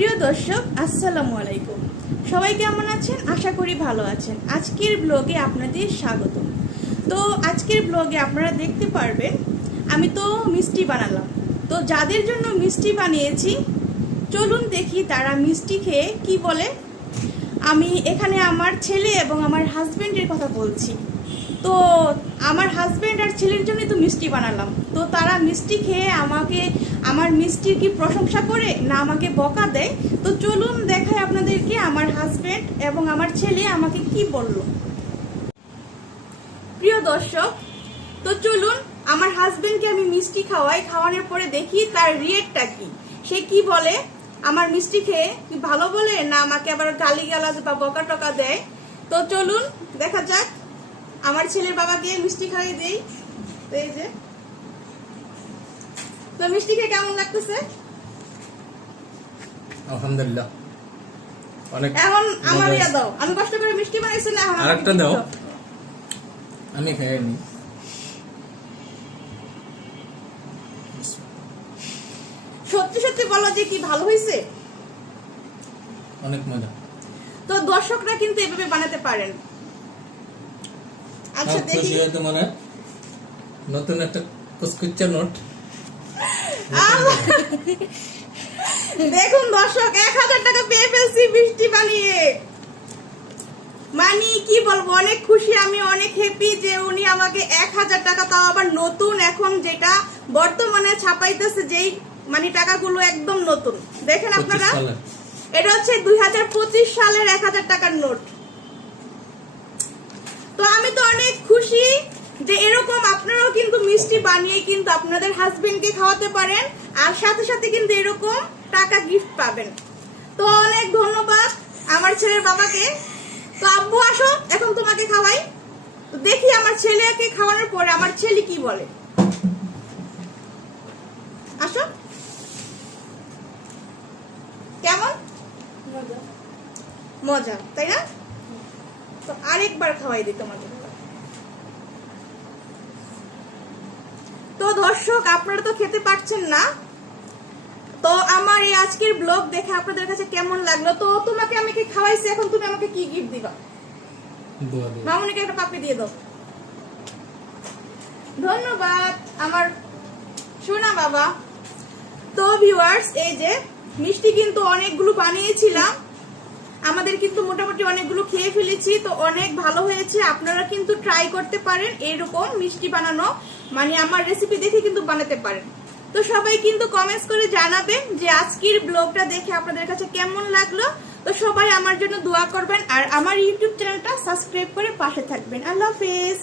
প্রিয় দর্শক, আসসালামু আলাইকুম। সবাই কেমন আছেন? আশা করি ভালো আছেন। আজকের ব্লগে আপনাদের স্বাগত। তো আজকের ব্লগে আপনারা দেখতে পারবেন, আমি তো মিষ্টি বানালাম। তো যাদের জন্য মিষ্টি বানিয়েছি, চলুন দেখি তারা মিষ্টি খেয়ে কি বলে। আমি এখানে আমার ছেলে এবং আমার হাজব্যান্ডের কথা বলছি। তো আমার হাজবেন্ড আর ছেলের জন্যই তো মিষ্টি বানালাম। তো তারা মিষ্টি খেয়ে আমাকে, আমার মিষ্টির কি প্রশংসা করে না আমাকে বকা দেয়? তো চলুন দেখায় আপনাদেরকে আমার হাজবেন্ড এবং আমার ছেলে আমাকে কি বলল। প্রিয় দর্শক, তো চলুন আমার হাজবেন্ডকে আমি মিষ্টি খাওয়াই। খাওয়ানোর পরে দেখি তার রিয়েটটা কি। সে কি বলে? আমার মিষ্টি খেয়ে কি ভালো বলে না আমাকে আবার গালি গালাজ বা বকা টকা দেয়? তো চলুন দেখা যাক। আমার ছেলের বাবাকে মিষ্টি খাইয়ে দেই। এই যে। তো মিষ্টি খেয়ে কেমন লাগতেছে? আলহামদুলিল্লাহ। অনেক এখন আমার ইয়া দাও। আমি কষ্ট করে মিষ্টি বানাইছি না এখন আরেকটা দাও। আমি খাইনি সত্যি সত্যি বলো যে কি ভালো হয়েছে? অনেক মজা। তো দর্শকরা কিন্তু এভাবে বানাতে পারেন। আচ্ছা দেখি। মানে নতুন একটা কুচকুচ্চা নোট। দেখুন দর্শক এক হাজার টাকা পেয়ে ফেলছি বৃষ্টি বানিয়ে। মানে কি বলব অনেক খুশি আমি অনেক হ্যাপি যে উনি আমাকে এক হাজার টাকা তাও আবার নতুন এখন যেটা বর্তমানে ছাপাইতেছে যেই মানে টাকাগুলো একদম নতুন। দেখেন আপনারা? এটা হচ্ছে দুই হাজার পঁচিশ সালের এক হাজার টাকার নোট। তো আমি তো অনেক খুশি যে এরকম আপনারাও কিন্তু মিষ্টি বানিয়ে কিন্তু আপনাদের হাজবেন্ডকে খাওয়াতে পারেন আর সাথে সাথে কিন্তু এরকম টাকা গিফট পাবেন। তো অনেক ধন্যবাদ আমার ছেলের বাবাকে। তো আব্বু আসো এখন তোমাকে খাওয়াই। তো দেখি আমার ছেলেকে খাওয়ানোর পরে আমার ছেলে কি বলে। আসো। কেমন? মজা তাই না? তো আরেকবার খাওয়াই দিই তোমাদের তো দর্শক আপনারা তো খেতে পারছেন না। তো আমার এই আজকের ব্লগ দেখে আপনাদের কাছে কেমন লাগল? তো তোমাকে আমি কি খাওয়াইছি? এখন তুমি আমাকে কি গিফট দিবা? মামুনিকে একটা পাপড়ি দিয়ে দাও। ধন্যবাদ আমার শোনা বাবা। তো ভিউয়ার্স এই যে মিষ্টি কিন্তু অনেকগুলো বানিয়েছিলাম। আমাদের কিন্তু মোটামুটি অনেকগুলো খেয়ে ফেলেছি, তো অনেক ভালো হয়েছে। আপনারা কিন্তু ট্রাই করতে পারেন এরকম মিষ্টি বানানো। মানে আমার রেসিপি দেখে কিন্তু বানাতে পারেন। তো সবাই কিন্তু কমেন্টস করে জানাবেন যে আজকের ব্লগটা দেখে আপনাদের কাছে কেমন লাগল। তো সবাই আমার জন্য দোয়া করবেন আর আমার ইউটিউব চ্যানেলটা সাবস্ক্রাইব করে পাশে থাকবেন। আল্লাহ হাফেজ।